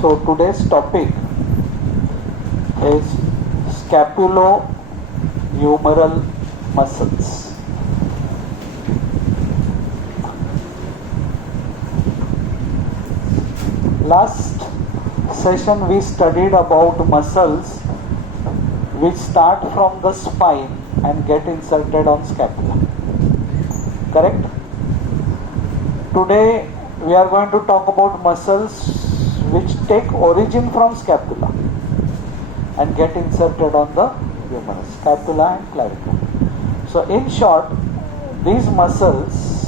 So today's topic is scapulohumeral muscles. Last session we studied about muscles which start from the spine and get inserted on scapula. Correct? Today we are going to talk about muscles which take origin from scapula and get inserted on the humerus, scapula and clavicle. So in short, these muscles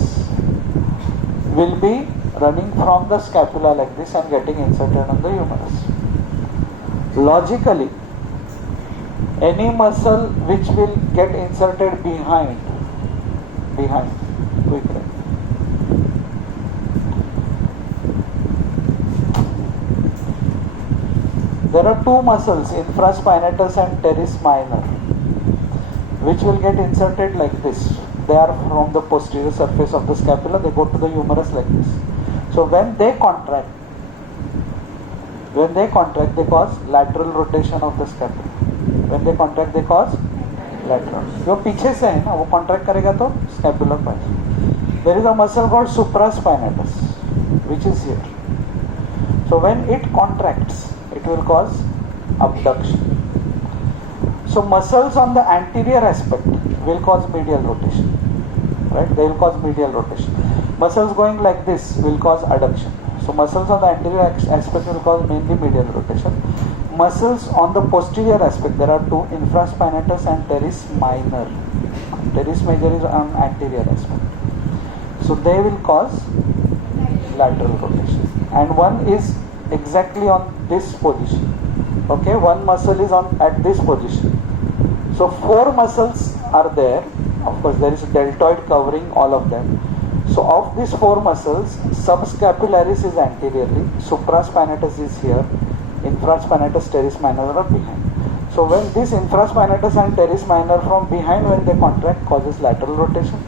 will be running from the scapula like this and getting inserted on the humerus. Logically, any muscle which will get inserted behind, quick right. There are two muscles, infraspinatus and teres minor, which will get inserted like this. They are from the posterior surface of the scapula, they go to the humerus like this. So when they contract, they cause lateral rotation of the scapula. When they contract, they cause lateral. जो पीछे से है ना, वो contract करेगा तो scapula पाएगा. There is a muscle called supraspinatus, which is here. So when it contracts, it will cause abduction. So muscles on the anterior aspect will cause medial rotation, right? They will cause medial rotation. Muscles going like this will cause adduction. So muscles on the anterior aspect will cause mainly medial rotation. Muscles on the posterior aspect, there are two, infraspinatus and teres minor. Teres major is on anterior aspect. So they will cause lateral rotation. And one is exactly on this position. Okay, one muscle is on at this position. So four muscles are there. Of course, there is a deltoid covering all of them. So of these four muscles, subscapularis is anteriorly, supraspinatus is here, infraspinatus, teres minor are behind. So when this infraspinatus and teres minor from behind, when they contract, causes lateral rotation.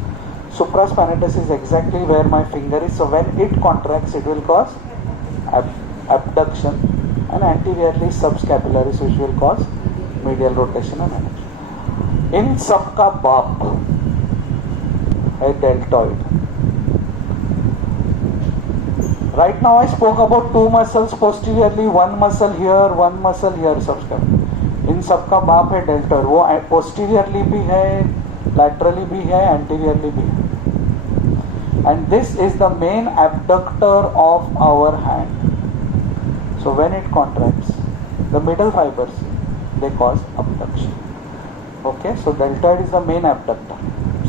Supraspinatus is exactly where my finger is. So when it contracts, it will cause abduction, and anteriorly subscapularis, which will cause medial rotation and adduction. In सबका बाप है deltoid. Right now I spoke about two muscles posteriorly, one muscle here, subscapular. In सबका बाप है deltoid. वो posteriorly भी है, laterally भी है, anteriorly भी है. And this is the main abductor of our hand. So when it contracts, the middle fibers, they cause abduction. Okay, so deltoid is the main abductor.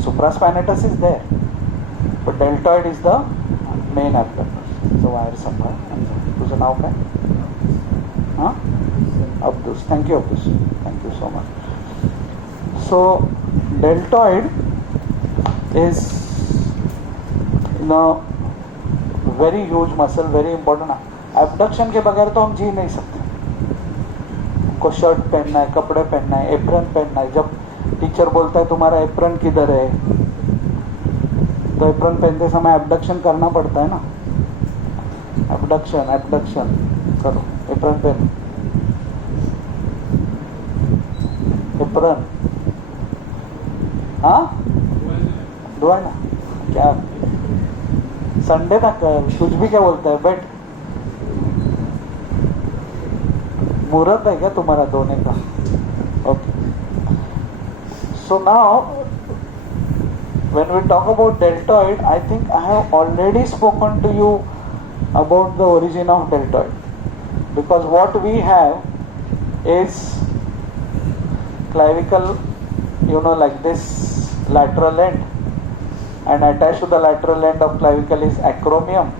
Supraspinatus is there, but deltoid is the main abductor. So wire संभाल. तुझं नाव काय? हाँ? Abdus. Thank you, Abdus. Thank you so much. So deltoid is very huge muscle, very important. Abduction के बगैर तो हम जी नहीं सकते. हमको शर्ट पहनना है, कपड़े पहनना है, एप्रन पहनना है. जब टीचर बोलता है तुम्हारा एप्रन किधर है, तो एप्रन पहनते समय एब्डक्शन करना पड़ता है ना. एब्डक्शन करो, एप्रन पहनो, एप्रन. हाँ, दुआ ना क्या संडे तक कुछ भी क्या बोलता है. बैठ, मुहूर्त है क्या तुम्हारा धोने का? Okay. So now when we talk about deltoid, I think I have already spoken to you about the origin of deltoid, because what we have is clavicle, like this lateral end, and attached to the lateral end of clavicle is acromion.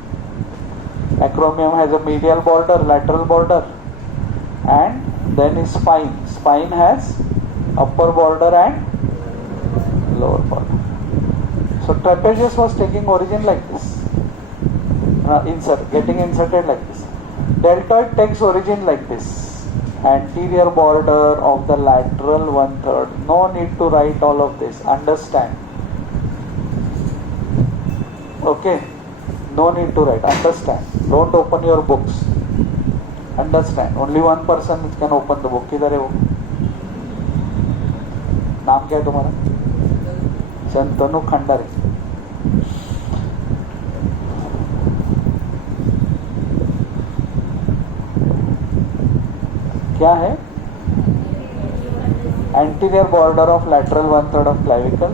Acromion has a medial border, lateral border, and then is spine. Spine has upper border and lower border. So trapezius was taking origin like this, getting inserted like this. Deltoid takes origin like this, anterior border of the lateral 1/3. No need to write all of this, understand. Okay, no need to write, understand. Don't open your books. Understand, only one person can open the book. किधर है वो? नाम क्या है तुम्हारा? शंतनु खंडारे. क्या है? Anterior border of lateral 1/3 of clavicle,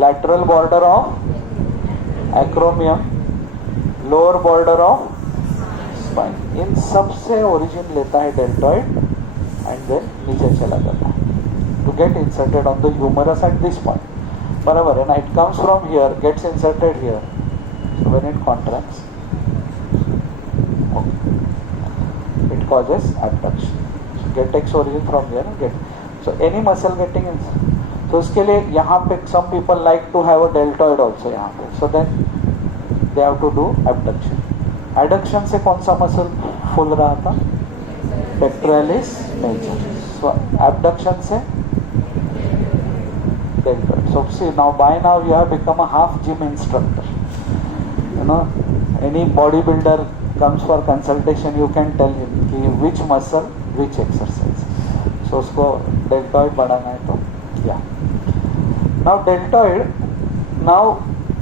lateral border of acromion, lower border of spine. इन सब से ओरिजिन लेता है डेल्टॉइड एंड देन नीचे चला जाता है to get inserted on the humerus at this point. बराबर है ना? It comes from here, gets inserted here. So when it contracts it causes abduction. So get takes origin from here and get. So any muscle getting in. So इसके लिए यहाँ पे some people like to have a deltoid also यहाँ पे. So then they have to do abduction. Adduction से कौन सा muscle full रहा था? Pectoralis major. So abduction से deltoid. So see now by now you have become a half gym instructor. You know, any bodybuilder comes for consultation, you can tell him कि which muscle, which exercise. So उसको deltoid बढ़ाना है तो क्या? Now deltoid, now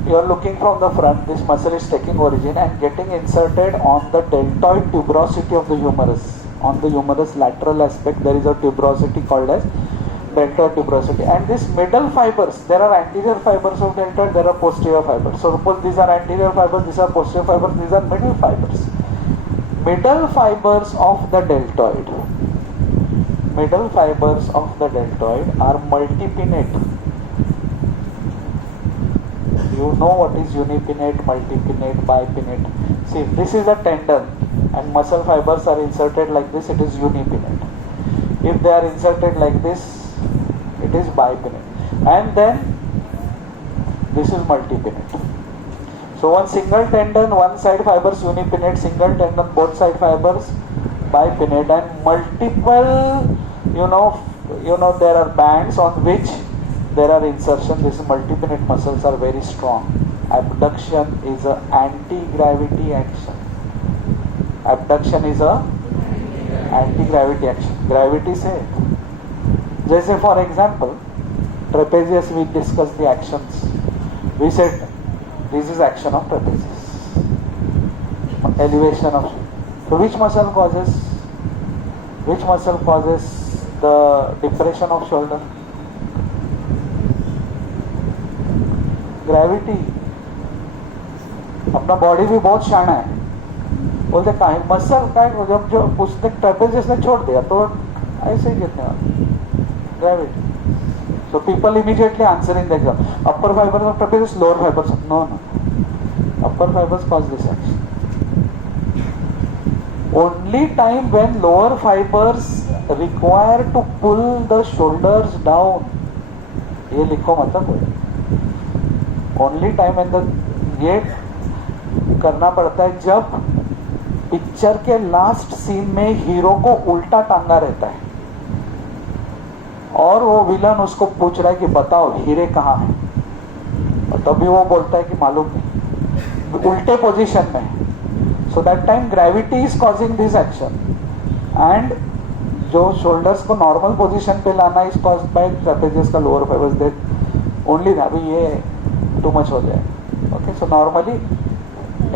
you are looking from the front. This muscle is taking origin and getting inserted on the deltoid tuberosity of the humerus. On the humerus lateral aspect, there is a tuberosity called as deltoid tuberosity. And this middle fibers, there are anterior fibers of deltoid, there are posterior fibers. So suppose these are anterior fibers, these are posterior fibers, these are middle fibers. Middle fibers of the deltoid, middle fibers of the deltoid are multipinnate. You know what is unipinnate, multipinnate, bipinnate. See, this is a tendon and muscle fibers are inserted like this, it is unipinnate. If they are inserted like this, it is bipinnate. And then this is multipinnate. So one single tendon, one side fibers unipinnate, single tendon, both side fibers bipinnate, and multiple, you know there are bands on which there are insertions. These multipinnate muscles are very strong. Abduction is a anti-gravity action. Abduction is a anti-gravity action. Gravity से जैसे for example trapezius, we discussed the actions. We said this is action of trapezius, elevation of. So which muscle causes the depression of shoulder? Gravity. अपना बॉडी भी बहुत शाना है. बोलते काहे मसल का जब जो उसने ट्रेपेजियस ने छोड़ दिया तो ऐसे ही गिरने वाला. Gravity. So people immediately answer in the exam. Upper fibers of trapezius, lower fibers. No. Upper fibers cause this action. Only time when lower fibers require to pull the shoulders down. ये लिखो मतलब only time when the ये करना पड़ता है जब पिक्चर के last scene में हीरो को उल्टा टांगा रहता है और वो विलन उसको पूछ रहा है कि बताओ हीरे कहाँ है, और तभी वो बोलता है कि मालूम नहीं, उल्टे पोजीशन में. So that time gravity is causing this action and जो शोल्डर्स को नॉर्मल पोजीशन पे लाना इज कॉज्ड बाय ट्रेपेजियस का लोअर फाइबर्स. दैट ओनली अभी ये टू मच हो जाए. Okay, so normally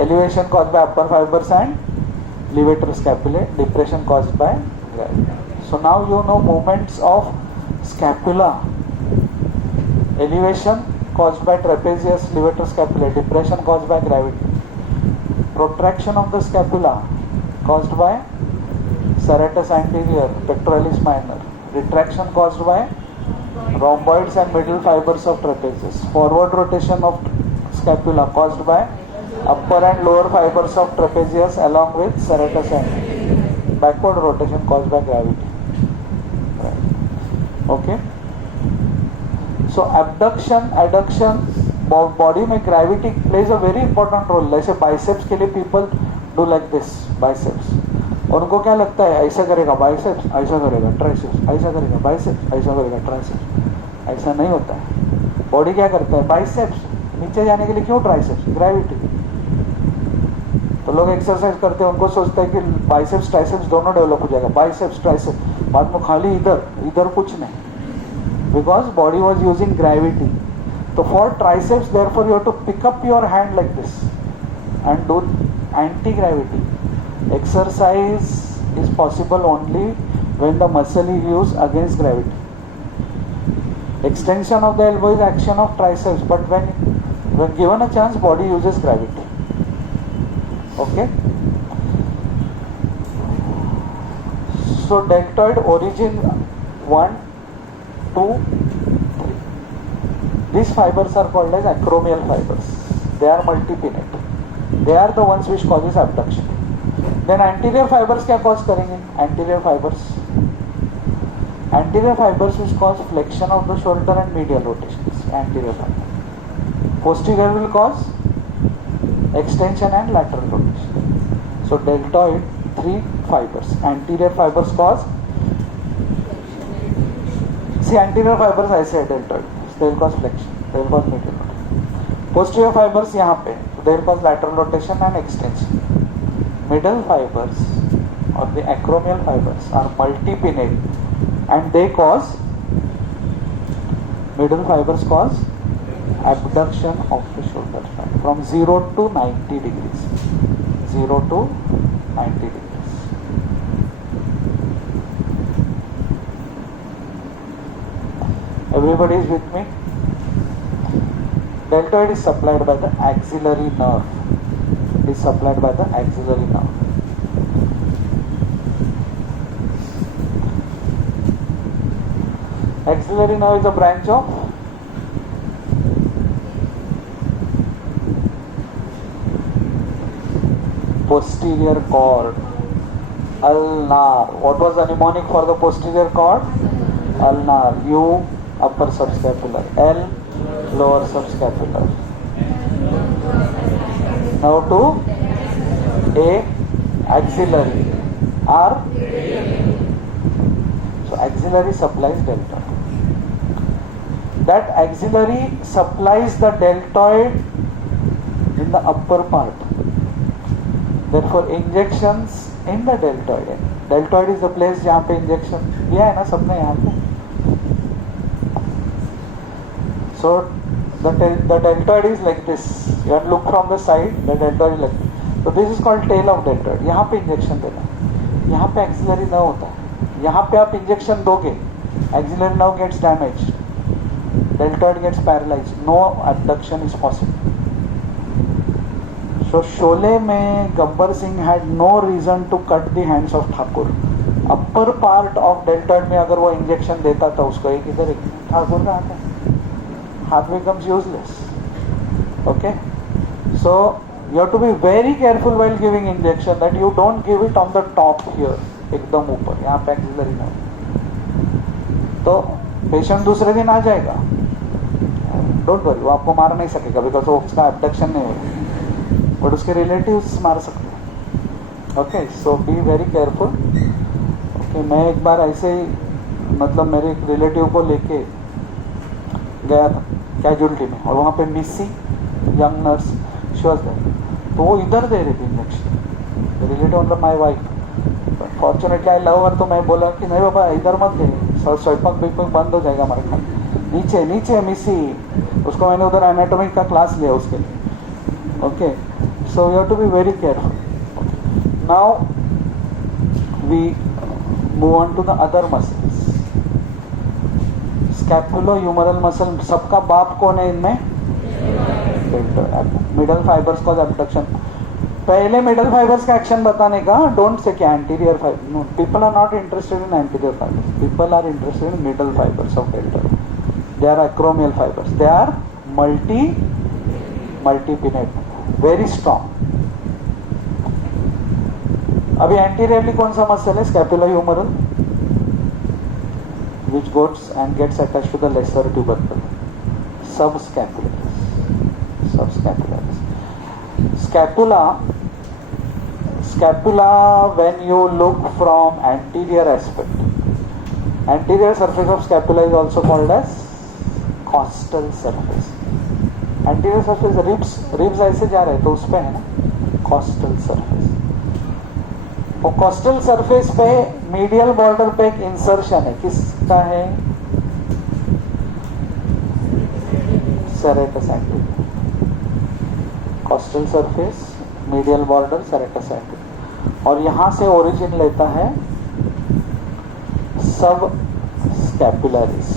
elevation caused by upper fibres and levator scapulae, depression caused by gravity. So now you know movements of scapula. Elevation caused by trapezius, levator scapulae. Depression caused by gravity. Protraction of the scapula caused by serratus anterior, pectoralis minor. Retraction caused by rhomboids and middle fibers of trapezius. Forward rotation of scapula caused by upper and lower fibers of trapezius along with serratus and backward rotation caused by gravity. Right. Okay. So abduction, adduction, body में gravity plays a very important role. जैसे biceps के लिए people do like this, biceps. और उनको क्या लगता है ऐसा करेगा biceps, ऐसा करेगा triceps, ऐसा करेगा biceps, ऐसा करेगा triceps. ऐसा नहीं होता है. बॉडी क्या करता है? biceps नीचे जाने के लिए क्यों triceps? Gravity. तो लोग एक्सरसाइज करते हैं, उनको सोचते हैं कि बाइसेप्स ट्राइसेप्स दोनों डेवलप हो जाएगा, बाइसेप्स ट्राइसेप्स, बाद में खाली इधर इधर कुछ नहीं, because body was using gravity. तो for triceps therefore you have to pick up your hand like this and do anti-gravity. Exercise is possible only when the muscle is used against gravity. Extension of the elbow is action of triceps, but when given a chance, body uses gravity. Okay? So deltoid origin 1, 2, 3. These fibers are called as acromial fibers. They are multipinnate. They are the ones which causes abduction. Then anterior fibers क्या cause करेंगे? Anterior fibers which cause flexion of the shoulder and medial rotations. Anterior fiber. Posterior will cause extension and lateral rotation. So deltoid 3 fibers. Anterior fibers cause. See, anterior fibers ऐसे है deltoid. They will cause flexion. They will cause medial rotation. Posterior fibers यहाँ पे. They will cause lateral rotation and extension. Middle fibers or the acromial fibers are multipinnate, and they cause, middle fibers cause abduction of the shoulder from 0 to 90 degrees. 0 to 90 degrees. Everybody is with me? Deltoid is supplied by the axillary nerve. It is supplied by the axillary nerve. Axillary nerve is a branch of posterior cord. Ulnar. What was the mnemonic for the posterior cord? Ulnar. U, upper subscapular. L, lower subscapular. Now to A, axillary. R, so axillary supplies deltoid. That axillary supplies the deltoid in the upper part. Therefore injections in the deltoid. Deltoid is the place जहाँ पे injection दिया है ना सबने यहाँ पे. So the deltoid is like this. You have to look from the side. The deltoid is like this. So this is called tail of deltoid. यहाँ पे injection देना. यहाँ पे axillary nerve होता है. यहाँ पे आप injection दोगे, axillary nerve gets damaged. Deltoid gets paralyzed. No abduction is possible. So Sholay में Gabbar Singh had no reason to cut the hands of Thakur. Upper part of deltoid में अगर वो injection देता था उसको एक इधर एक ठाकुर का हाथ है. Heart becomes useless. Okay, so you have to be very careful while giving injection that you don't give it on the top here, एकदम ऊपर. यहाँ पे axillary nerve. तो patient दूसरे दिन आ जाएगा. Don't worry, वो आपको मार नहीं सकेगा because वो उसका abduction नहीं होगा. But उसके relatives मार सकते हैं. Okay, so be very careful. Okay, मैं एक बार ऐसे ही मतलब मेरे एक relative को लेके गया था कैजुअलिटी में और वहाँ पे missy young nurse she was there. तो वो इधर दे रही थी इंजेक्शन. रिलेटिव मतलब my wife. Fortunately I love her. तो मैं बोला कि नहीं बाबा इधर मत दे, स्वयंपाक बिल्कुल बंद हो जाएगा हमारे घर. नीचे नीचे मिसी. उसको मैंने उधर एनाटॉमी का क्लास लिया उसके लिए. Okay, so you have to be very careful. Now we move on to the other muscles. Scapulohumeral muscle सबका बाप कौन है इनमें? Middle fibres cause abduction. पहले मिडल फाइबर्स का एक्शन बताने का. डोंट से क्या anterior fibre. No, people are not interested in anterior fibres. People are interested in middle fibres of deltoid. They are acromial fibres. They are multipennate, very strong. अभी एंटीरियरली कौन सा मसल है? स्कैपुलो-ह्यूमरल, which goes and gets attached to the lesser tubercle. Subscapularis. Scapula when you look from anterior aspect. Anterior surface of scapula is also called as costal surface. Anterior surface ribs ऐसे जा रहे हैं तो उस पे है ना कॉस्टल सरफेस। वो कॉस्टल सरफेस पे मीडियल बॉर्डर पे एक इंसर्शन है, किसका है? Serratus anterior. Costal surface, medial border, serratus anterior. और यहां से ओरिजिन लेता है subscapularis.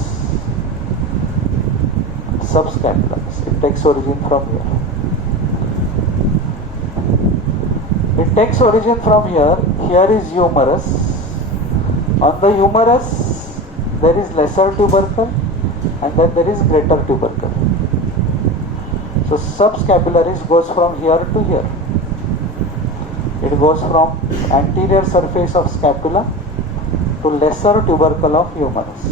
Subscapularis. It takes origin from here. It takes origin from here. Here is humerus. On the humerus, there is lesser tubercle, and then there is greater tubercle. So subscapularis goes from here to here. It goes from anterior surface of scapula to lesser tubercle of humerus.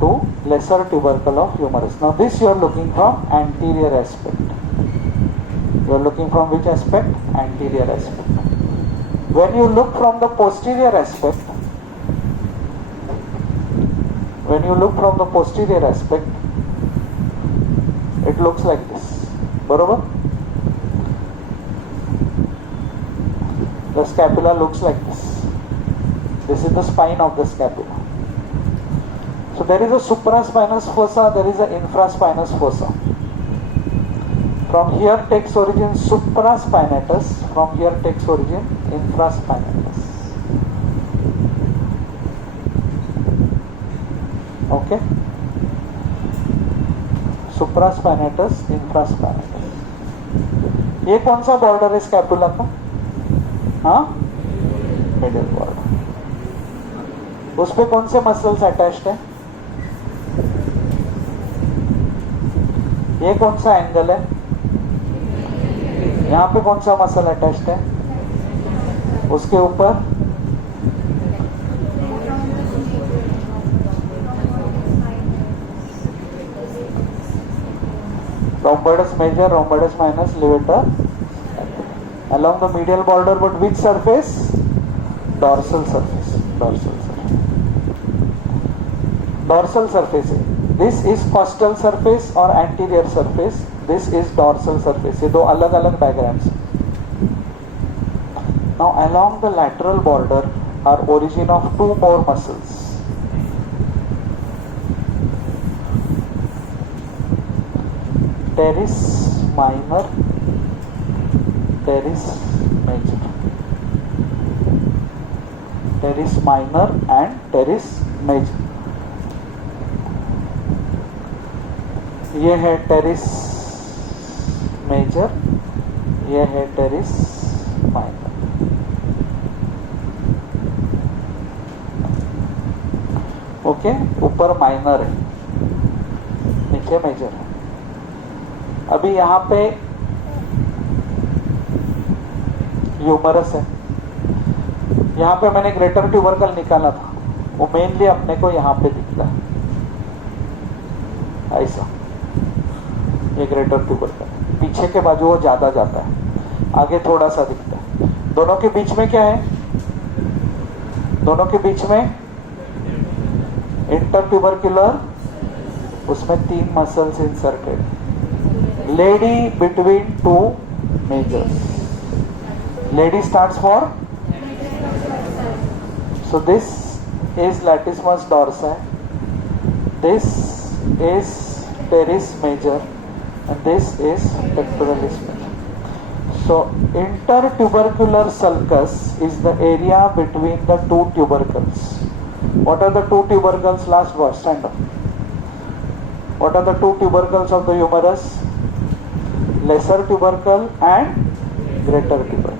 To lesser tubercle of humerus. Now this you are looking from anterior aspect. You are looking from which aspect? Anterior aspect. When you look from the posterior aspect, it looks like this. बरोबर? The scapula looks like this. This is the spine of the scapula. So there is a supraspinous fossa, there is a infraspinous fossa. From here takes origin supraspinatus, from here takes origin infraspinatus. Okay? Supraspinatus, infraspinatus. ये कौन सा बॉर्डर है स्कैपुला का? हाँ, middle border. उस पे कौन से मसल्स अटैच्ड है? ये कौन सा एंगल है? यहाँ पे कौन सा मसल अटैच्ड है? उसके ऊपर rhomboides major, rhomboides minor, levator along the medial border, but which surface? Dorsal surface. Dorsal surface. This is costal surface or anterior surface. This is dorsal surface. ये दो अलग अलग diagrams. Now along the lateral border are origin of two more muscles. Teres minor, teres major. Teres minor and teres major. ये है teres major, ये है teres minor. Okay, ऊपर माइनर है, नीचे मेजर है. अभी यहाँ पे ह्यूमरस है, यहाँ पे मैंने ग्रेटर ट्यूबरकल निकाला था, वो मेनली अपने को यहाँ पे दिखता है ऐसा. ये ग्रेटर ट्यूबरकल, पीछे के बाजू वो ज्यादा जाता है, आगे थोड़ा सा दिखता है. दोनों के बीच में क्या है? दोनों के बीच में इंटरट्यूबरकुलर, उसमें 3 muscles inserted. Lady between 2 measures. Lady starts for, so this is latissimus dorsi, this is teres major, and this is pectoralis major. So intertubercular sulcus is the area between the two tubercles. What are the two tubercles? Last word, stand up. What are the two tubercles of the humerus? Lesser tubercle and greater tubercle.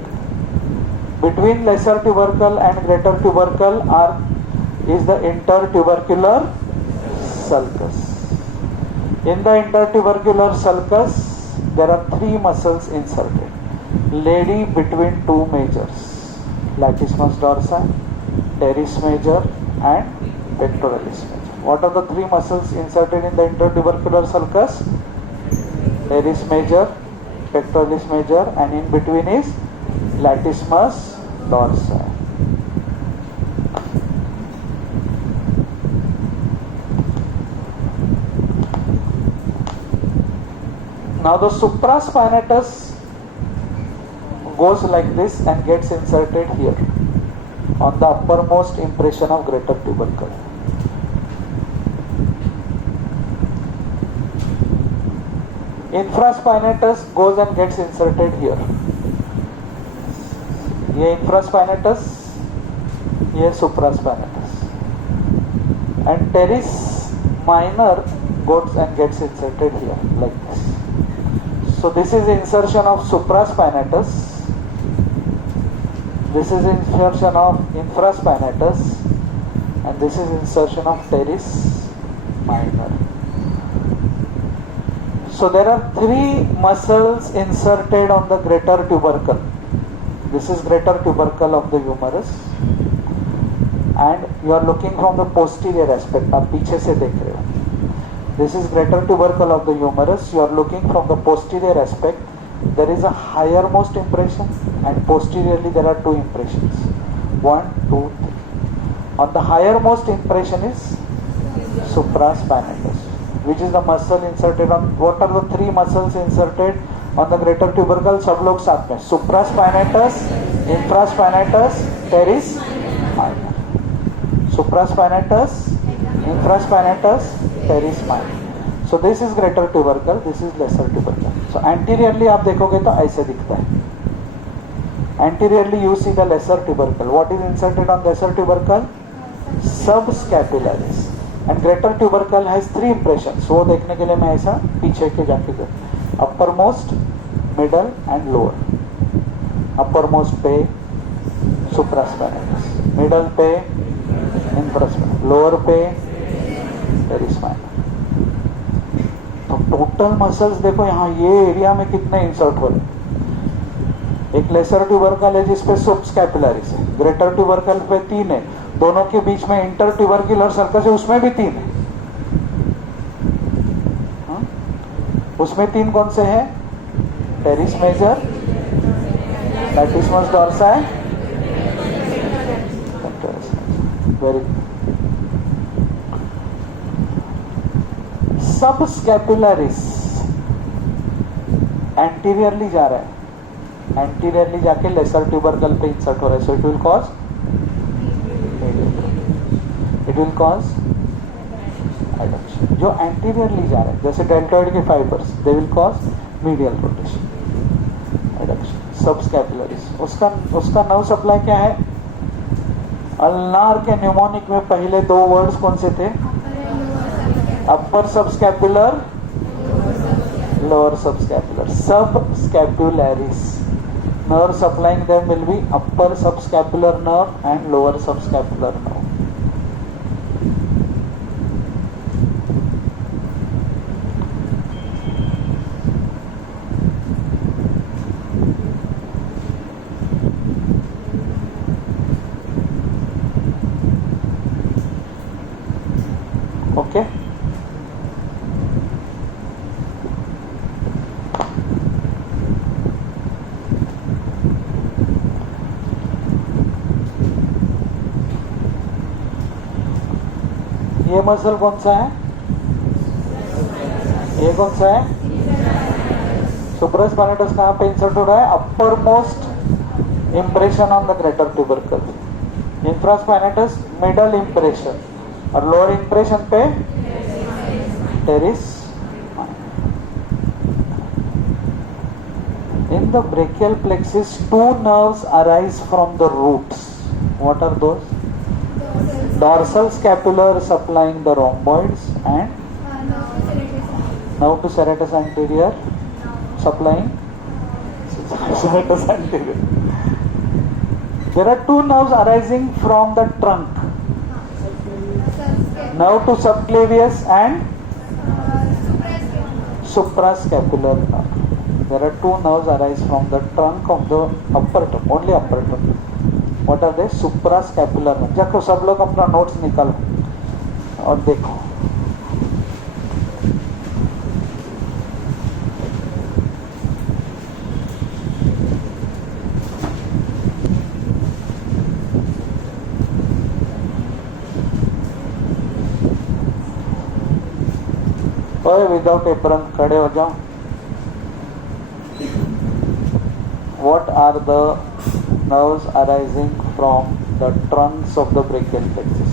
Between lesser tubercle and greater tubercle is the intertubercular sulcus. In the intertubercular sulcus, there are 3 muscles inserted. Lady between 2 majors, latissimus dorsi, teres major, and pectoralis major. What are the 3 muscles inserted in the intertubercular sulcus? Teres major, pectoralis major, and in between is latissimus dorsi. Now the supraspinatus goes like this and gets inserted here on the uppermost impression of greater tubercle. Infraspinatus goes and gets inserted here. ये infraspinatus, ये supraspinatus. And teres minor goes and gets inserted here like this. So this is insertion of supraspinatus. This is insertion of infraspinatus, and this is insertion of teres minor. So there are three muscles inserted on the greater tubercle. This is greater tubercle of the humerus, and you are looking from the posterior aspect. आप पीछे से देख रहे हो. This is greater tubercle of the humerus. You are looking from the posterior aspect. There is a highermost impression, and posteriorly there are two impressions. 1, 2, 3. On the highermost impression is supraspinatus, which is the muscle inserted on. What are the three muscles inserted on the greater tubercle? सब लोग साथ में. Supraspinatus, infraspinatus, teres minor. Supraspinatus, infraspinatus, teres minor. So this is greater tubercle, this is lesser tubercle. So anteriorly आप देखोगे तो ऐसे दिखता है. Anteriorly you see the lesser tubercle. What is inserted on lesser tubercle? Subscapularis. And greater tubercle has three impressions. वो देखने के लिए मैं ऐसा पीछे के जाके कर. Uppermost, middle and lower. Uppermost पे supraspinatus, middle पे infraspinatus, lower पे teres minor. तो टोटल मसल्स देखो यहाँ ये एरिया में कितने इंसर्ट हो रहे हैं. एक लेसर ट्यूबरकल है जिसपे सबस्कैपुलरिस है, ग्रेटर ट्यूबरकल पे 3 है, दोनों के बीच में इंटर ट्यूबरकुलर सर्कस है, उसमें भी 3 है. उसमें 3 कौन से हैं? Teres major, latissimus dorsi, very good. Subscapularis anteriorly जा रहा है, एंटीरियरली जाके लेसर ट्यूबरकल पे इंसर्ट हो रहा है. So it will cause adduction. जो एंटीरियरली जा रहा है जैसे डेल्टॉइड के fibres, they will cause medial rotation, adduction. Subscapularis उसका नर्व सप्लाई क्या है? अल्नार के न्यूमोनिक में पहले 2 वर्ड्स कौन से थे? Upper subscapular, lower subscapular. Subscapularis nerve supplying them will be upper subscapular nerve and lower subscapular nerve. Okay. ये मसल कौन सा है? ये कौन सा है? सुप्रास्पाइनेटस कहाँ पे इंसर्ट हो रहा है? Upper most impression on the greater tubercle. Infraspinatus middle impression और लोअर इंप्रेशन पे terrace. In the brachial plexus, 2 nerves arise from the roots. What are those? Dorsal scapular supplying the rhomboids and nerve to serratus anterior supplying serratus anterior. There are 2 nerves arising from the trunk. Nerve to subclavius and suprascapular nerve. There are 2 nerves arise from the trunk of the upper trunk, only upper trunk. What are they? Suprascapular nerve. देखो सब लोग अपना नोट्स निकालो और देखो. ओए without apron खड़े हो जाओ. what are the nerves arising from the trunks of the brachial plexus?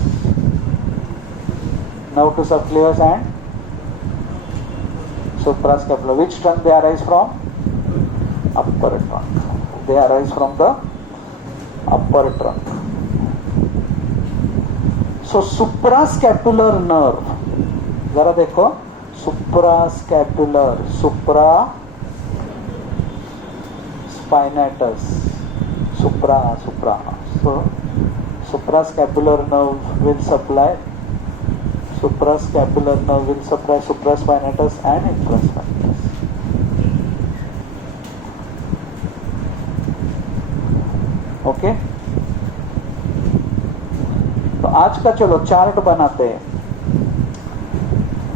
Nerve to subclavius and suprascapular. Which trunk they arise from? Upper trunk. They arise from the upper trunk. So suprascapular nerve, जरा देखो, suprascapular, supraspinatus, supra. So suprascapular nerve will supply supraspinatus and infraspinatus. Okay, तो आज का चलो चार्ट बनाते हैं.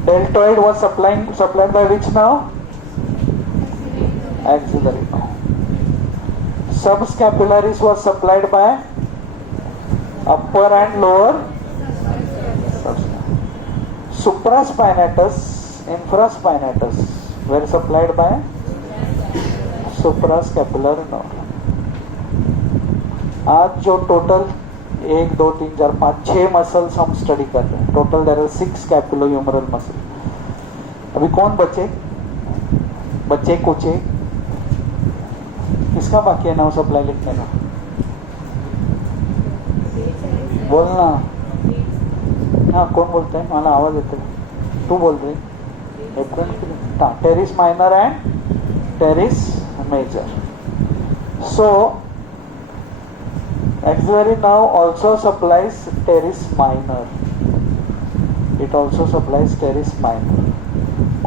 Deltoid was supplied by which nerve? Axillary nerve. Subscapularis was supplied by upper and lower. Supraspinatus, infraspinatus were supplied by suprascapular nerve. आज जो टोटल 1, 2, 3, 4, 5, 6 मसल्स हम स्टडी कर रहे हैं. Total there are 6 scapulohumeral muscle. अभी कौन बचे कुचे? किसका बाकी है नाउ सप्लाई लिखने का? बोलना. हाँ, कौन बोलते हैं? मला आवाज येते. तू बोल रही. Teres minor and teres major. So axillary nerve also supplies teres minor. It also supplies teres minor.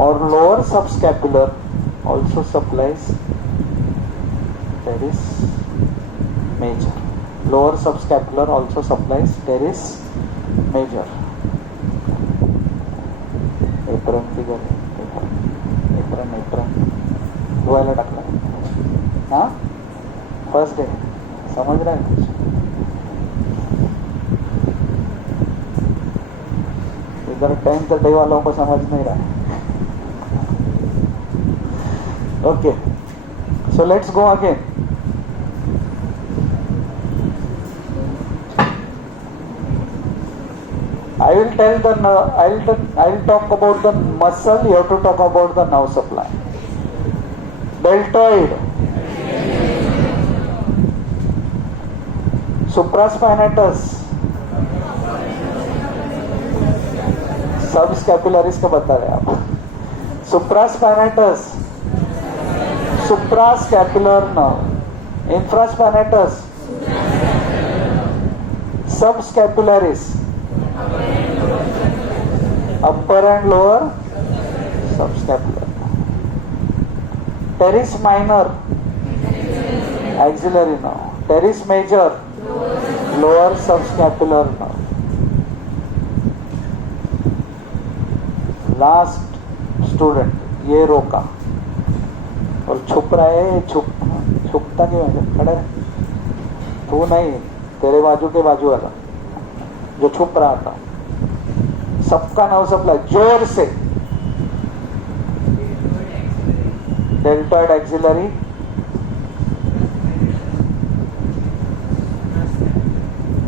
Or lower subscapular also supplies teres major. Lower subscapular also supplies teres major. Apron figure. Apron. धुवायला टाकला. हाँ, first day समझ रहा है कुछ? इधर 10th day वालों को समझ नहीं रहा है. Okay, so let's go again. I will talk about the muscle. You have to talk about the nerve supply. Deltoid, supraspinatus, subscapularis का बता रहे आप. Supraspinatus, suprascapular nerve. Infraspinatus, subscapularis, upper and lower subscapular. Teres minor, axillary nerve. Teres major, lower subscapular nerve. Last student ये रोका और छुप रहा है. छुपता क्यों है? खड़े रहे. तू नहीं, तेरे बाजू के बाजू वाला जो छुप रहा था. सबका नाम सप्लाई जोर से. डेल्टॉइड एक्सिलरी,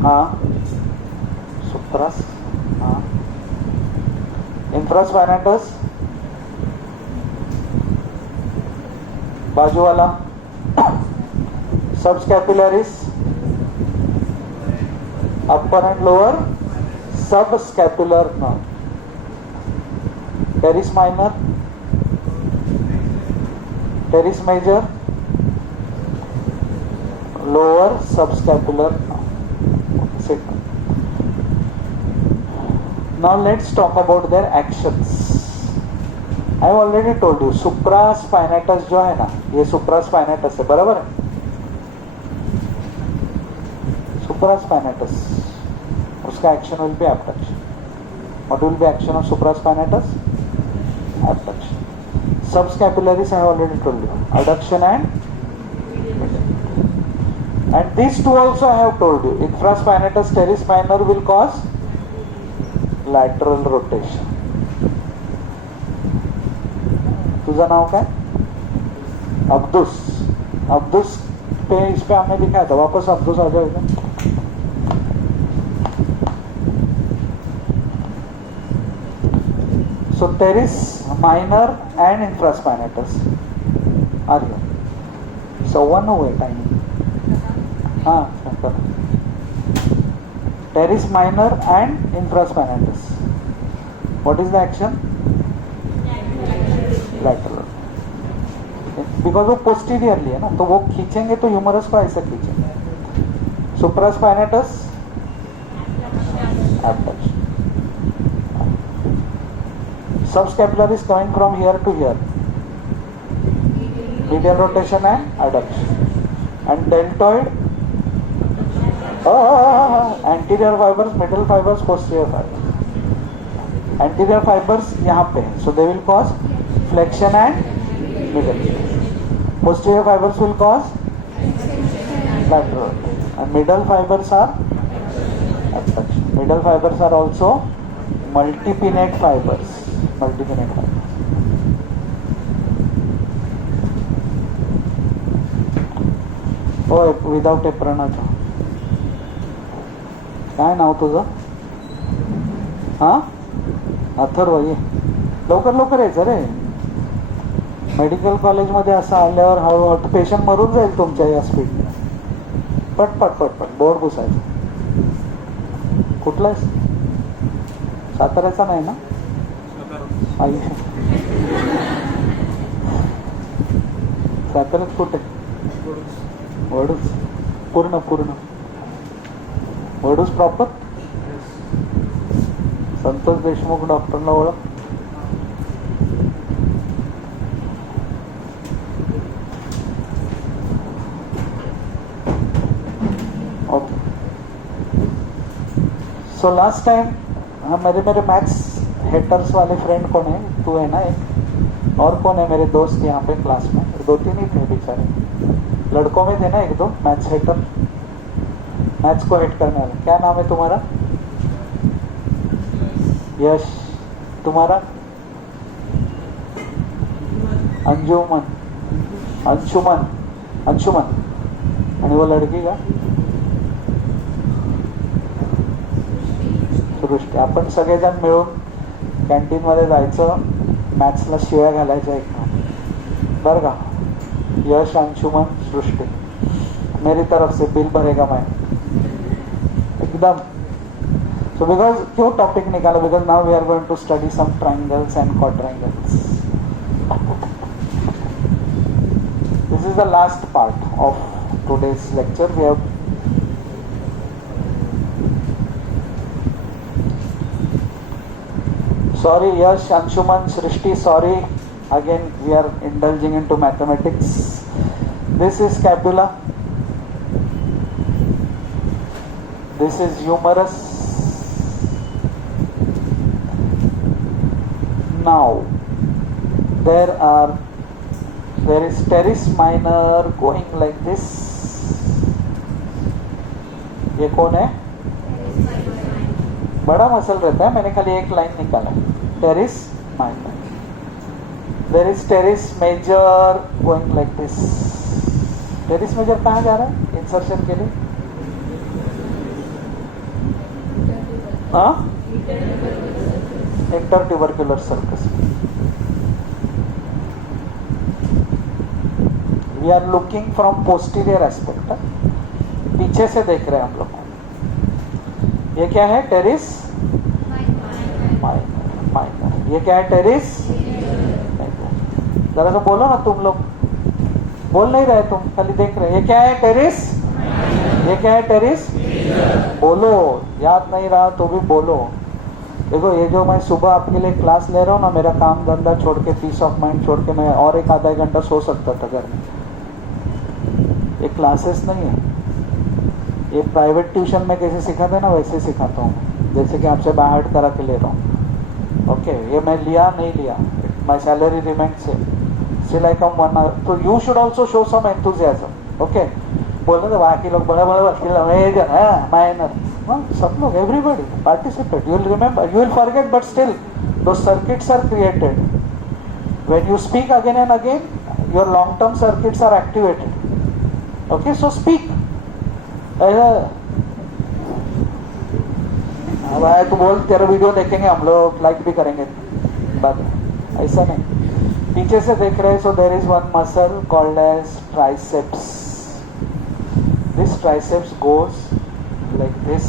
हाँ. सुप्रास, हाँ. इंफ्रास्पाइनेटस, बाजू वाला. Subscapularis, upper and lower subscapular nerve. Teres minor, teres major, lower subscapular nerve. Now let's talk about their actions. I have already told you, supraspinatus जो है ना, ये supraspinatus है, बराबर है? Supraspinatus, उसका action will be abduction. What will be action of supraspinatus? Abduction. Subscapularis I have already told you, adduction and these two also I have told you. Infraspinatus teres minor will cause lateral rotation. तुझं नाव काय? अब्दुस पे इस पे हमने लिखा था, वापस आप आ जाएगा. So teres minor and infraspinatus are here. So one हुए tiny. हाँ teres minor and infraspinatus. What is the action? Lateral. Because वो posteriorly है ना, तो वो खींचेंगे तो ह्यूमरस को ऐसे खींचेंगे. Supraspinatus abduction. Subscapular is coming from here to here. Medial rotation and adduction. And deltoid, anterior fibers, middle fibers, posterior fibers. Anterior fibers यहाँ पे हैं, so they will cause flexion and middle. Posterior fibers will cause lateral. And middle fibers are abduction. Middle fibers are also multipinnate fibers. Multipinnate fibers. Oh, without apron आता. काय नाव तुझं? हा? अथर्व ये. लवकर लवकर यायचं रे. मेडिकल कॉलेजमध्ये असं आल्यावर हळूहळू पेशंट मरून जाईल तुमच्या या स्पीडने. पट पट पट पट बोर्ड पुसायचं. कुठला आहेस? साताऱ्याचा नाही ना? आई साताऱ्यात कुठे? वडूच. पूर्ण पूर्ण वडूच प्रॉपर. संतोष देशमुख डॉक्टरला ओळख. ओके. सो लास्ट टाइम मेरे मैथ्स हेटर्स वाले फ्रेंड कौन है? तू है ना एक, और कौन है मेरे दोस्त यहाँ पे क्लास में? 2-3 ही थे बेचारे. लड़कों में थे ना 1-2 मैथ्स हेटर, मैथ्स को हेट करने वाले. क्या नाम है तुम्हारा? यश. तुम्हारा? अंजुमन. अंशुमन. अंशुमन. आणि वो लड़की का? सृष्टी. आपण सगळेजण मिळून कॅन्टीन मध्ये जायचं, मॅथ्सला शिव्या घालायच्या एक बरं का. यश, अंशुमन, सृष्टी, मेरी तरफ से बिल भरेगा मैं एकदम. So because क्यों टॉपिक निकाला? Because now we are going to study some triangles and quadrangles. This is the last part of today's lecture. We have sorry Yash, Anshuman, Srishti, sorry again we are indulging into mathematics. This is scapula, this is humerus. Now there is teres minor going like this. ये कौन है? बड़ा मसल रहता है, मैंने खाली एक लाइन निकाला. teres minor. There is teres major going like this. teres major कहाँ जा रहा है इंसर्शन के लिए? हाँ, intertubercular sulcus. We are looking from posterior aspect. पीछे से देख रहे हैं हम लोग. ये क्या है? Teres minor. ये क्या है? टेरिस. जरा सा बोलो ना तुम लोग. बोल नहीं रहे तुम, खाली देख रहे. ये क्या है? टेरिस. ये क्या है? टेरिस. बोलो. याद नहीं रहा तो भी बोलो. देखो, ये जो मैं सुबह आपके लिए क्लास ले रहा हूँ ना, मेरा काम धंधा छोड़ के, पीस ऑफ माइंड छोड़ के, मैं और एक आधा घंटा सो सकता था घर में. ये क्लासेस नहीं है. ये प्राइवेट ट्यूशन में कैसे सिखाते हैं ना, वैसे सिखाता हूँ, जैसे कि आपसे बाहर करा के ले रहा हूँ. ओके. ये मैं लिया नहीं लिया, माई सैलरी रिमेंट से स्टिल आई कम 1 hour. तो you should also show some enthusiasm. Okay. बोलते थे बाकी लोग बड़े बड़े वकील माइनर. सब लोग, everybody participate. You will remember, you will forget, but still दो circuits are created. When you speak again and again, your long term circuits are activated. Okay, so speak. भाई तू बोल, तेरा वीडियो देखेंगे हम लोग, लाइक भी करेंगे बाद में, ऐसा नहीं. पीछे से देख रहे हैं. So there is one muscle called as triceps. This triceps goes like this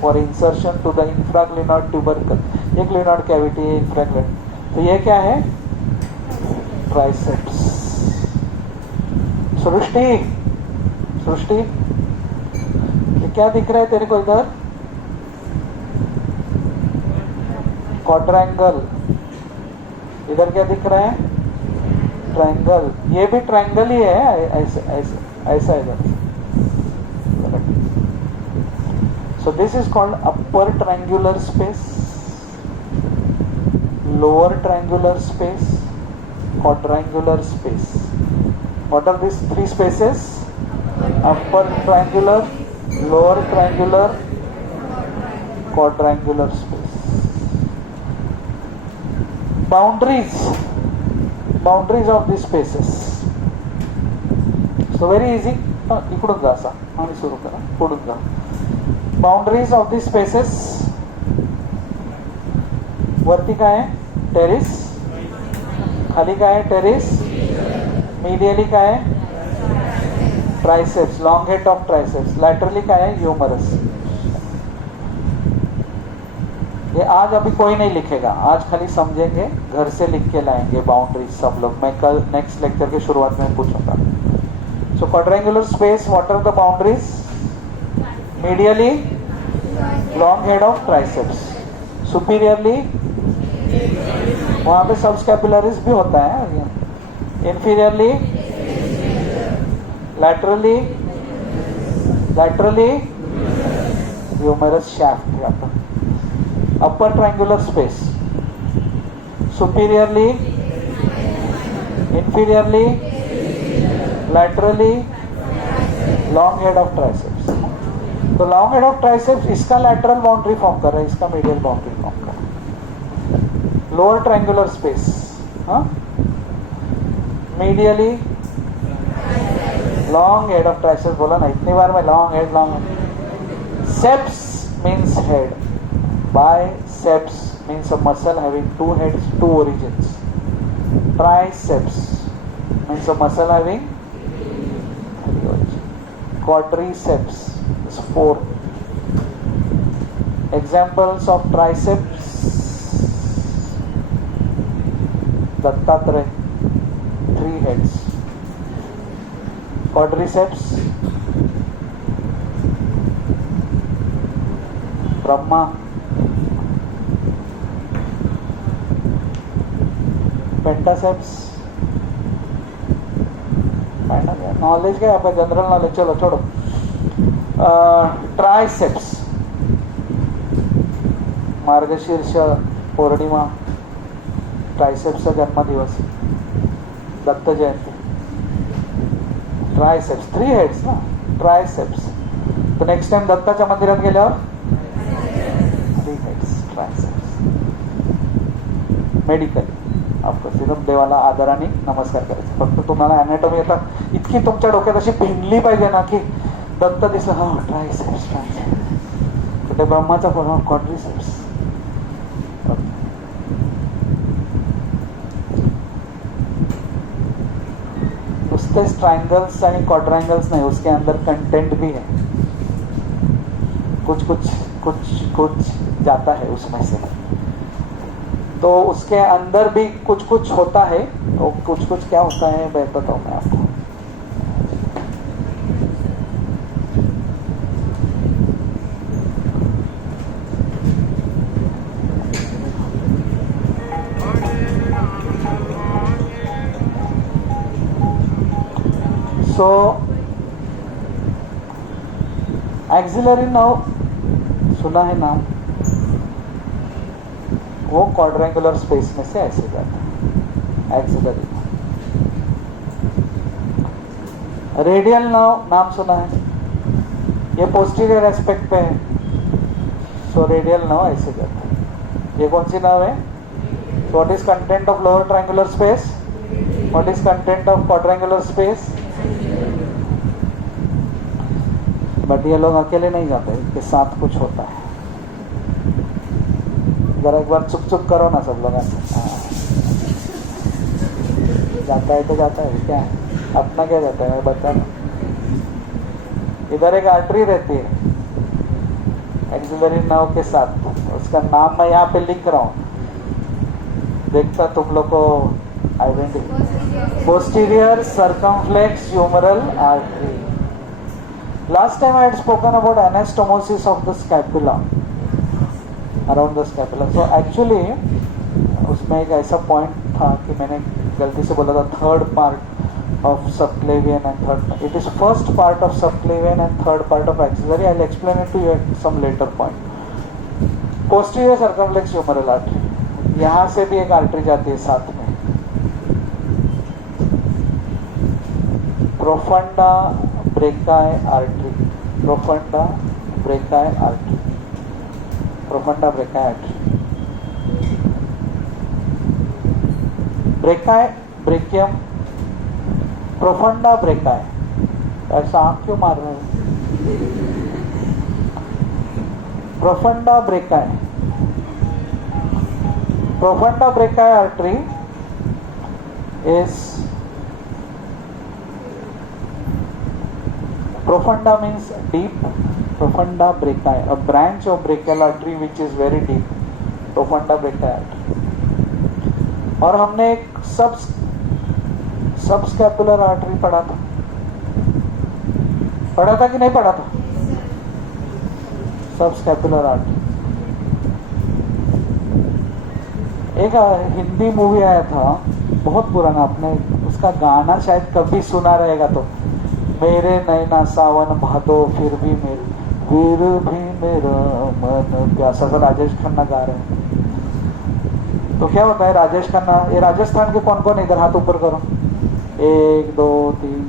for insertion to the infraglenoid tubercle. ये ग्लिनोइड कैविटी है, इंफ्राग्लिनोइड. तो ये क्या है? ट्राइसेप्स. सृष्टि, सृष्टि ये क्या दिख रहा है तेरे को इधर? क्वाड्रेंगल. इधर क्या दिख रहा है? ट्रायंगल. ये भी ट्रायंगल ही है, ऐसा ऐसा ऐसा इधर. So this is called upper triangular space, lower triangular space, quadrangular space. What are these three spaces? Upper triangular, lower triangular, quadrangular space. Boundaries of these spaces. So very easy. इकडून जा असा आणि सुरू करा, पुढून जा. Boundaries of these spaces. वरती काय आहे? टेरिस. खाली काय आहे? टेरिस. मीडियली काय आहे? Triceps, long head of triceps. Laterally क्या है? ह्यूमरस. ये आज अभी कोई नहीं लिखेगा, आज खाली समझेंगे, घर से लिख के लाएंगे बाउंड्रीज सब लोग. मैं कल नेक्स्ट लेक्चर के शुरुआत में पूछूंगा. So quadrangular space, what are the boundaries? Medially long head of triceps. Superiorly वहां पे सब स्कैपुलरिस भी होता है. Inferiorly, laterally, laterally humerus shaft. Upper triangular space. Superiorly, inferiorly, laterally, long head of triceps. तो लॉन्ग हेड ऑफ ट्राइसेप्स इसका lateral boundary form कर रहा है, इसका मीडियल बाउंड्री फॉर्म कर रहा है. Lower triangular space, medially long head of triceps. बोला ना इतनी बार मैं, long head, long head. Ceps means head. Biceps means a muscle having two heads, two origins. Triceps means a muscle having three origins. Quadriceps is 4. Examples of triceps: Dattatreya, 3 heads. Quadriceps, Brahma. पेंटासेप्स, नॉलेज क्या आपका? General knowledge. चलो छोड़ो. ट्राइसेप्स, मार्गशीर्ष पौर्णिमा, ट्राइसेप्सचा जन्मदिवस, दत्त जयंती. ट्राइसेप्स 3 हेड्स ना, ट्राइसेप्स. तो next time दत्ताच्या मंदिरात गेल्यावर 3 हेड्स, ट्राइसेप्स. मेडिकल आपको सिर्फ देवाला आदराने नमस्कार करायचं. फक्त तुम्हाला अॅनाटॉमी आता इतकी तुमच्या डोक्यात अशी भिनली पाहिजे ना की दत्त दिसला, हा ट्रायसेप्स, ट्रायसेप्स. ते ब्रह्माचा फॉर्म क्वाड्रिसेप्स. नुसतेच ट्रायंगल्स आणि क्वाड्रैंगल्स नहीं, उसके अंदर कंटेंट भी है. कुछ कुछ कुछ कुछ जाता है उसमें से, तो उसके अंदर भी कुछ कुछ होता है. तो कुछ कुछ क्या होता है मैं बताऊं मैं आपको. सो एक्सिलरी नर्व सुना है नाम? वो क्वाड्रेंगुलर स्पेस में से ऐसे जाता है, एक्सिलरी. रेडियल नर्व नाम सुना है? ये पोस्टीरियर एस्पेक्ट पे है. सो रेडियल नर्व ऐसे जाता है. ये कौन सी नर्व है? What is content of lower triangular space? What is content of quadrangular space? But ये लोग अकेले नहीं जाते, इनके साथ कुछ होता है। जरा एक बार चुप चुप करो ना सब लोग ऐसे। हाँ। जाता है तो जाता है, क्या है अपना, क्या जाता है, मैं बता रहा। इधर एक आर्टरी रहती है एक्सिलरी नर्व के साथ, उसका नाम मैं यहाँ पे लिख रहा हूँ, देखता तुम लोग को identity. Posterior circumflex humeral artery. Last time I had spoken about anastomosis of the scapula, around the scapula. So actually उसमें एक ऐसा पॉइंट था कि मैंने गलती से बोला था third part of subclavian and third, it is first part of subclavian and third part of axillary. I will explain it to you at some later point. Posterior circumflex humeral artery, यहाँ से भी एक artery जाती है साथ में, profunda brachii artery, profunda brachii artery, profunda brachii artery. Brachii, brachium, profunda brachii. ऐसा आंख क्यों मार रहे हैं? Profunda brachii, profunda brachii artery is profunda means deep, profunda brachii, a branch of brachial artery which is very deep, profunda brachii artery। और हमने एक subscapular artery पढ़ा था कि नहीं पढ़ा था? सबस्कैपुलर आर्टरी, एक हिंदी मूवी आया था बहुत पुराना, आपने उसका गाना शायद कभी सुना रहेगा, तो मेरे नैना सावन भादो फिर भी मेरा मन प्यासा, सा राजेश खन्ना गा रहे हैं। तो क्या होता है, राजेश खन्ना, ये राजस्थान के कौन कौन, इधर हाथ ऊपर करो, 1 2 3।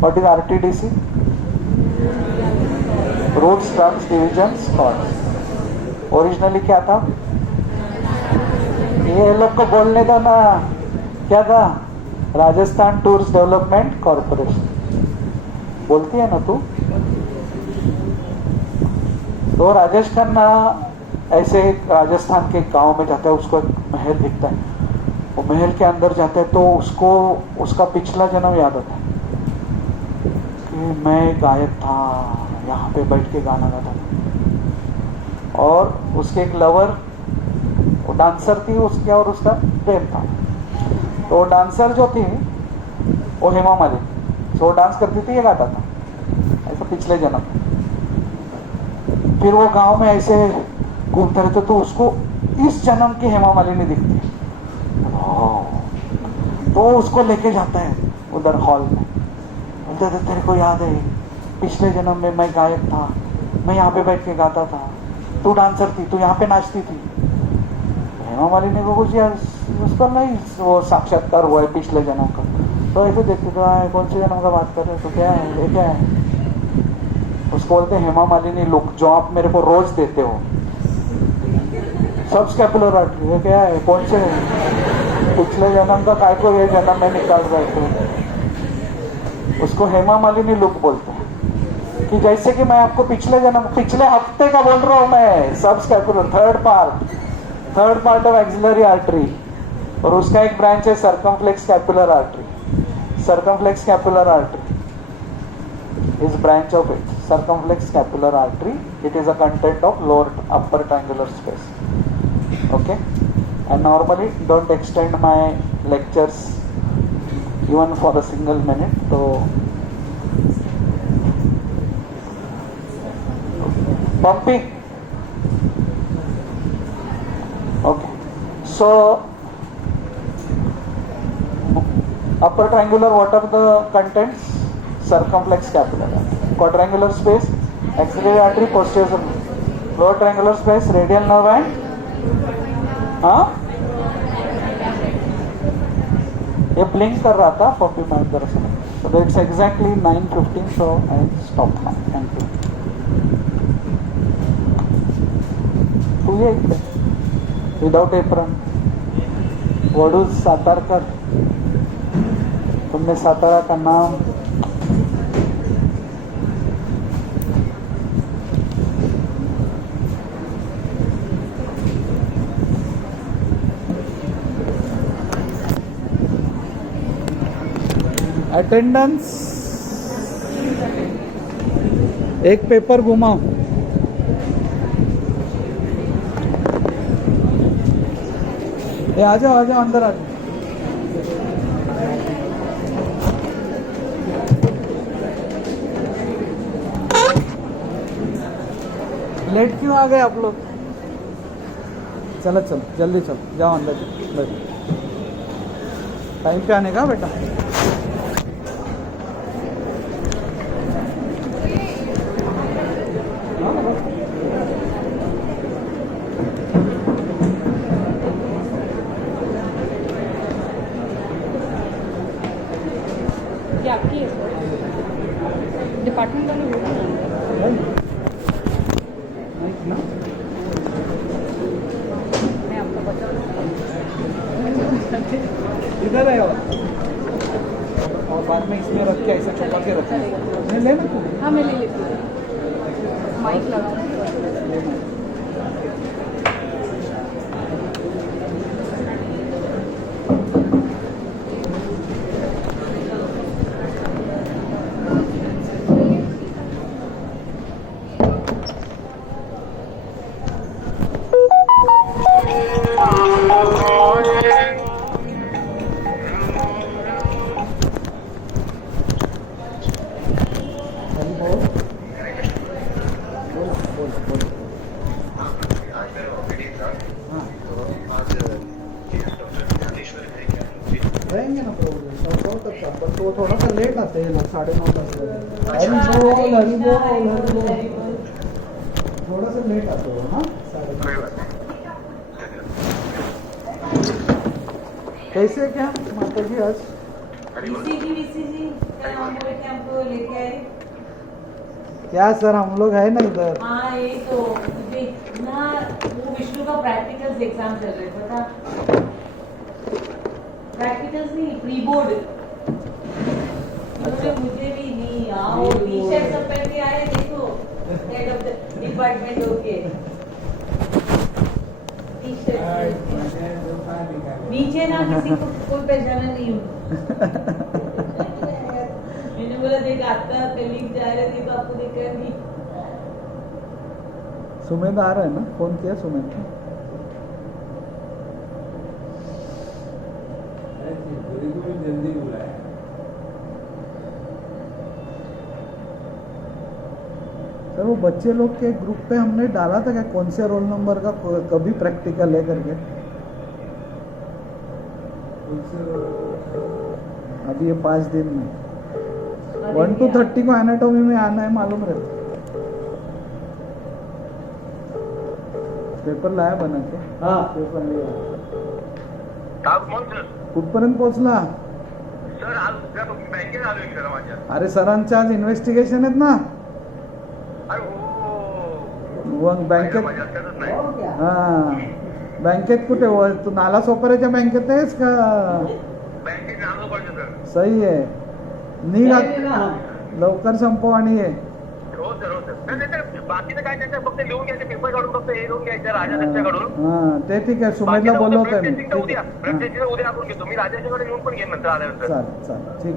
What is RTDC? Roots trunks divisions cords. Originally क्या था? ये लोग को बोलने दो ना, क्या था? Rajasthan tourist development corporation. बोलती है ना तू? तो राजेश खन्ना ऐसे राजस्थान के गांव में जाता है, उसको एक महल दिखता है, वो महल के अंदर जाता है तो उसको उसका पिछला जन्म याद आता है कि मैं गायक था, यहाँ पे बैठ के गाना गाता था। और उसके एक लवर, वो डांसर थी उसके, और उसका प्रेम था। तो वो डांसर जो थी वो हेमा मालिनी, तो वो डांस करती थी, ये गाता था, ऐसा पिछले जन्म। फिर वो गांव में ऐसे घूमते रहते तो उसको इस जन्म की हेमा मालिनी दिखती है, तो उसको लेके जाता है उधर हॉल में, बोलते थे तेरे को याद है पिछले जन्म में मैं गायक था, मैं यहाँ पे बैठ के गाता था, तू डांसर थी, तू यहाँ पे नाचती थी। हेमा मालिनी को कुछ यार उसको नहीं वो साक्षात्कार हुआ है पिछले जन्म का, तो ऐसे देखते तो कौन से जन्म का बात कर रहे हो, तो क्या है ये क्या है? उसको बोलते हैं हेमा मालिनी लुक, जो आप मेरे को रोज देते हो। सबस्कैपुलर आर्टरी, ये क्या है? कौन से पिछले जन्म का काय को ये जन्म में निकाल रहे थे, उसको हेमा मालिनी लुक बोलते हैं। कि जैसे कि मैं आपको पिछले जन्म, पिछले हफ्ते का बोल रहा हूँ मैं, subscapular third part of axillary artery, और उसका एक ब्रांच है circumflex scapular artery. Circumflex scapular artery is branch of it, circumflex scapular artery. It is a content of lower upper triangular space. Okay, and normally don't extend my lectures even for a single minute. So pumping. Okay, so upper triangular, what are the contents? Circumflex scapular artery. Quadrangular space, axillary artery, posterior, lower triangular space, radial nerve and ये blink कर रहा था 40 मिनट दरअसल, so it's exactly 9:15, so I stop now. Thank you. तू ये without apron, Vaduj सातारकर, तुमने सातारा का नाम अटेंडेंस, एक पेपर घुमाओ। ये आ जाओ अंदर आ जाओ। लेट क्यों आ गए आप लोग? चलो जल्दी चलो, जाओ अंदर बैठो। टाइम पे आने का बेटा। ये आपकी है डिपार्टमेंट वाले होगा ना? मैं आपका बता इधर है और बाद में इसमें रख के ऐसे छुपा के रखो। नहीं लेना तू। हाँ मैं ले लेती हूँ, माइक लगाऊँ। रहेंगे ना प्रोग्राम तक, पर तो थोड़ा सा लेट आते हैं, 9:30 बजे। हरी बोल, थोड़ा सा लेट आते हो ना। कैसे क्या माता जी आज? वीसीजी हमको लेके आए। क्या सर, हम लोग है ना इधर। हाँ ये तो ना, वो विष्णु का प्रैक्टिकल्स एग्जाम चल रहे पता। प्रैक्टिकल्स नहीं, प्री बोर्ड। अच्छा। मुझे भी नहीं आओ, टी-शर्ट सब पहन के आए, देखो हेड ऑफ द डिपार्टमेंट होके टी-शर्ट नीचे ना, किसी को कोई पहचाना नहीं हूँ। मैंने बोला देख आपका कलीग जा रहे थे तो आपको देखा नहीं। सुमेध आ रहा है ना, फोन किया सुमेध को। जल्दी बुलाया। सर वो बच्चे लोग के ग्रुप पे हमने डाला था क्या, कौन से रोल नंबर का कभी प्रैक्टिकल है करके? अभी ये 5 दिन में 1 to 30 को एनाटॉमी में आना है, मालूम रहता। पेपर लाया बना के? हाँ पेपर लिया। कुठपर्यंत पोहोचला? सर आज बँकेत आलोय मी जरा माझ्या. अरे सरांच्या आज इन्व्हेस्टिगेशन आहेत ना. अरे हो मग बँकेत माझ्या लक्षातच नाही. हा बँकेत कुठे हो तू? नाला सोपाऱ्याच्या बँकेत आहेस का? बँकेत नाव पडलं सर. सही आहे, निघ लवकर संपव आणि ये. हो सर हो सर. नाही बाकीचं काय त्याचं फक्त लिहून घ्यायचं, पेपर काढून फक्त हे लिहून घ्यायचं राजाकडून. हा ते ठीक आहे, सुमेधला बोलवतोय मी. उद्या उद्या आपण घेतो. मी राजाच्याकडे लिहून पण घेईन नंतर आल्यानंतर. चालेल चालेल ठीक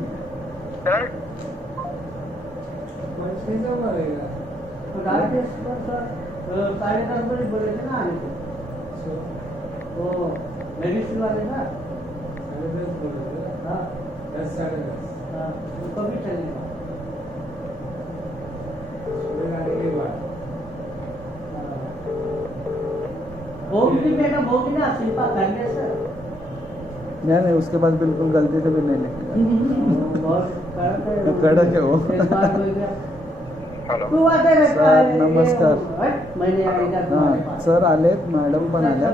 आहे. मेडिसिन वाले ना कभी चलेगा भोगी बेटा, भोगी ना शिल्पा करने से नहीं उसके बाद बिल्कुल गलती से भी नहीं लिखेगा. बहुत कड़क है वो. तू आता है सर नमस्कार. मैंने हां सर आलेत, मॅडम पण आल्या.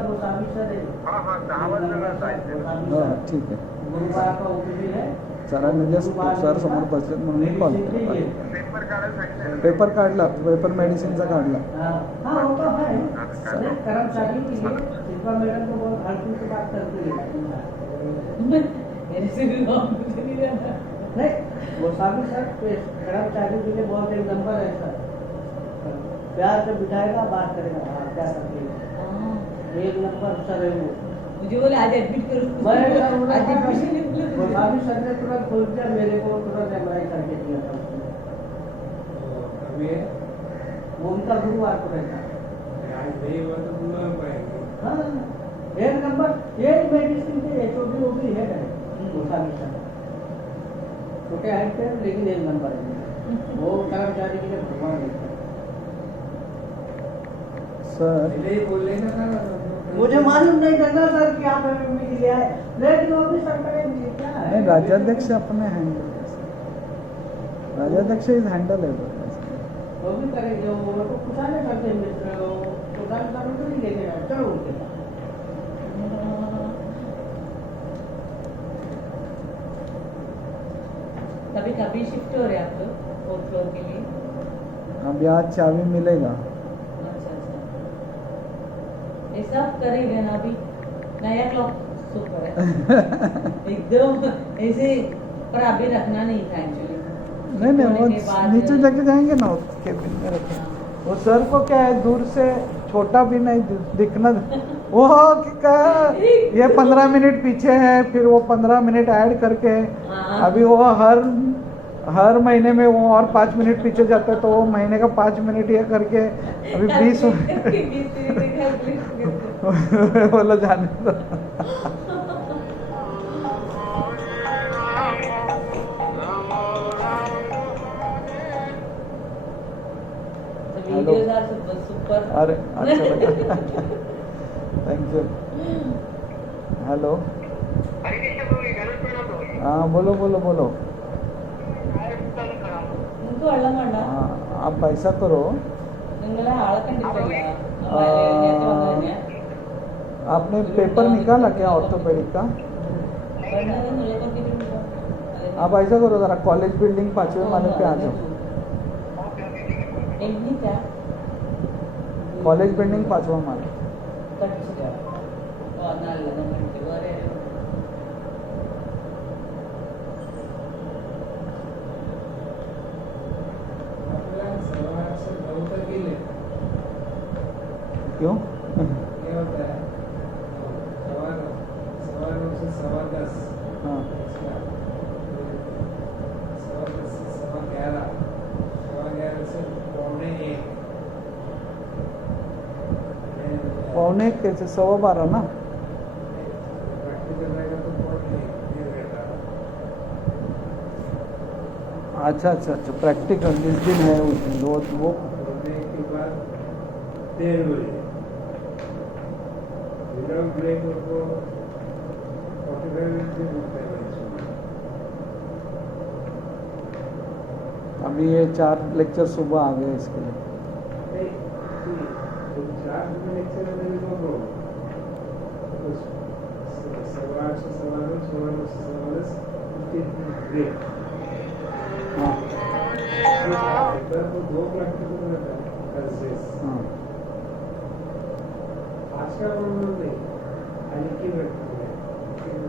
हा हा 6 वाजता जायचं. हां ठीक आहे. गुरुवार का ओपीडी है. सरांनी जस्ट सर समोर बसलेत म्हणून कॉल केला. पेपर काढायला सांगितलं. पेपर काढला, पेपर मेडिसिनचा काढला. हाँ वो तो है. कर्मचारी के लिए शिल्पा मैडम को बहुत हल्की से बात करती है. ऐसे भी मुझे नहीं रहना. नहीं गोस्वामी सर कर्मचारी के लिए बहुत एक नंबर है सर. प्यार से बिठाएगा, बात करेगा. हाँ क्या करती है, एक नंबर सर है वो. मुझे बोले आज एडमिट करो मैं आज एडमिशन गोस्वामी सर ने तुरंत खोल दिया, मेरे को तुरंत एमआरआई करके दिया था उसने। अभी वो उनका गुरुवार को रहता है। आज नहीं हुआ तो बुला पाएंगे। हाँ, एक नंबर ये मेडिसिन के एचओडी वो भी है गोस्वामी सर, छोटे हाइट पे लेकिन एक नंबर है वो कर्मचारी के लिए भगवान है। सर पहले ही बोलने का था ना। मुझे मालूम नहीं था ना सर कि आप एमएमए के लिए आए, लेकिन वो भी सरकार ने क्या है नहीं, राज्याध्यक्ष अपने हैंडल, राज्याध्यक्ष इज हैंडलेबल। वो भी करेंगे, वो तो पूछा नहीं करते मित्र पूछा नहीं करते तो नहीं लेके जाए, चलो उनके पास। कभी कभी शिफ्ट हो रहे आप लोग 4th फ्लोर के लिए? अभी आज चाबी मिलेगा। अच्छा अच्छा, ऐसा करेंगे ना अभी नया क्लॉक सुपर है एकदम ऐसे, पर अभी रखना नहीं था एक्चुअली। नहीं नहीं, वो नीचे लेके जाएंगे ना उसके बिन में रखें। वो सर को क्या है, दूर से छोटा भी नहीं दिखना, वो क्या ये 15 मिनट पीछे है, फिर वो 15 मिनट ऐड करके हाँ। अभी वो हर महीने में वो और 5 मिनट पीछे जाता है, तो वो महीने का 5 मिनट ये करके अभी 20 बोला जाने दो। Videos are super. अरे अच्छा लगा, थैंक यू। हेलो, हाँ बोलो बोलो बोलो। ನಿಂತು ಹಳ್ಳ ಮಾಡ हाँ, आप ऐसा करो, ನಿಂಗೆಲ್ಲ ಆಳ್ಕೊಂಡಿದ್ದಲ್ಲ आपने पेपर निकाला क्या ऑर्थोपेडिक का? आप ऐसा करो, जरा कॉलेज बिल्डिंग 5वें माले पे आ जाओ। कॉलेज बिल्डिंग 5वां माला। क्यों? क्या होता है? 9:15 से 10:15, हाँ 11:15 से 11:15 से 11:45। पौने कैसे 12:15 ना? प्रैक्टिकल रहेगा तो 11:45 अच्छा अच्छा अच्छा, प्रैक्टिकल जिस दिन है उस दिन वो होने के बाद 1:30 बजे विदाउट ब्रेक उनको 45 मिनट भी मिलते हैं। अभी ये 4 लेक्चर सुबह आ गए इसके लिए। तो 4 लेक्चर में मेरे को 8:15 से 9:15 ब्रेक। हाँ इधर तो 2 प्रैक्टिकल रहता है Thursdays। हाँ आज का प्रॉब्लम नहीं, आज की प्रैक्टिकल है,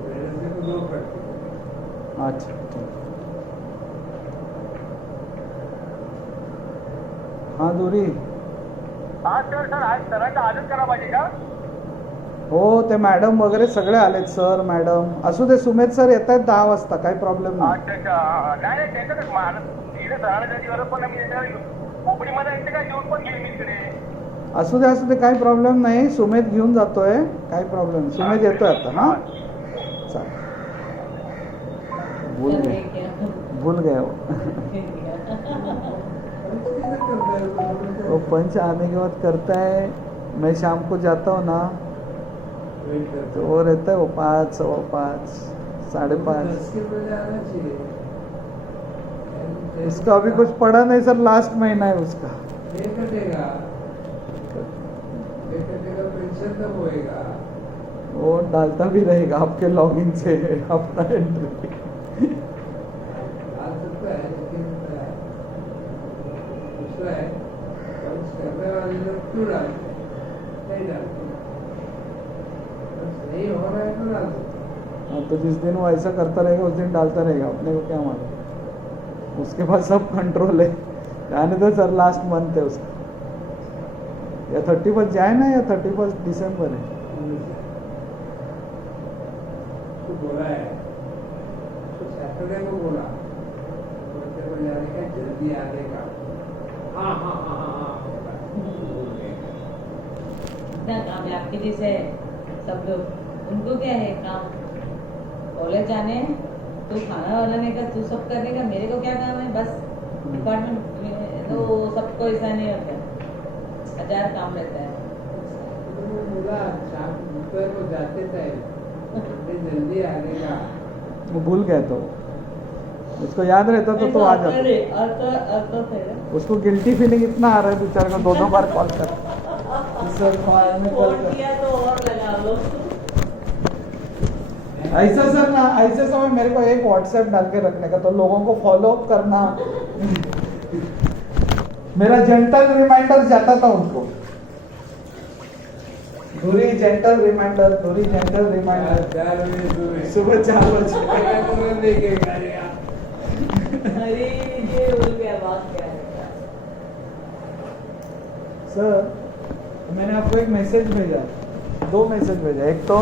वेडनेसडे को 2 प्रैक्टिकल। अच्छा ठीक। हाँ दूरी आज सर सरांचा आजच करा पाहिजे का? हो, ते मॅडम वगैरे सगळे आलेत, सर मॅडम असू दे, सुमेध सर येत आहेत 10 वाजता, काही प्रॉब्लेम नाही. अच्छा अच्छा, नाही नाही त्यांचं इकडे सरांना त्याची गरज पण नाही, मी कोकणीमध्ये येते का येऊन पण घेईन मी इकडे. असू दे, काही प्रॉब्लेम नाही, सुमेध घेऊन जातोय, काही प्रॉब्लेम नाही, सुमेध येतोय आता. हा चालेल, भूल गए वो. वो पंच आने के बाद करता है, मैं शाम को जाता हूँ ना तो वो रहता है वो 5, 5:15, 5:30. उसका अभी कुछ पड़ा नहीं सर, लास्ट महीना है उसका. कटेगा पेंशन तब होएगा। वो डालता भी रहेगा आपके लॉगिन से अपना एंट्री. डाल सकता है, लेकिन दूसरा है पंच करने वाले लोग क्यों डालते हैं? नहीं डालते, नहीं हो रहा है तो डाल दो। हाँ, तो जिस दिन वो ऐसा करता रहेगा उस दिन डालता रहेगा, अपने को क्या मालूम, उसके पास सब कंट्रोल है. जाने दो सर, लास्ट मंथ है उसका, या 31 जाए ना, या 31 दिसंबर है. बोला है तो सैटरडे को बोला बच्चे को जाने का जल्दी आने का हाँ हाँ हाँ हाँ हाँ बोला। भूल गए। इतना काम है आपके जैसे सब लोग, उनको क्या है काम, कॉलेज जाने हैं, तू खाना बनाने का, तू सब करने का, मेरे को क्या काम है, बस डिपार्टमेंट में तो सबको ऐसा नहीं होता, 1000 काम रहता है। तो वो बोला शाम दोपहर को जाते थे बच्चे जल्दी आने का वो भूल गए तो उसको याद रहता तो आ जाता। उसको गिल्टी फीलिंग इतना आ रहा है बेचारे को, 2-2 बार कॉल कर सर बाद में कॉल फोन कर। किया तो और लगा लो। ऐसा सर ना, ऐसे समय मेरे को एक व्हाट्सएप डाल के रखने का, तो लोगों को फॉलो अप करना, मेरा जेंटल रिमाइंडर जाता था उनको, धुरी जेंटल रिमाइंडर, धुरी जेंटल रिमाइंडर, 4 बजे सुबह 4 बजे। अरे ये हो गया, बात क्या है। सर मैंने आपको एक मैसेज भेजा, 2 मैसेज भेजा, एक तो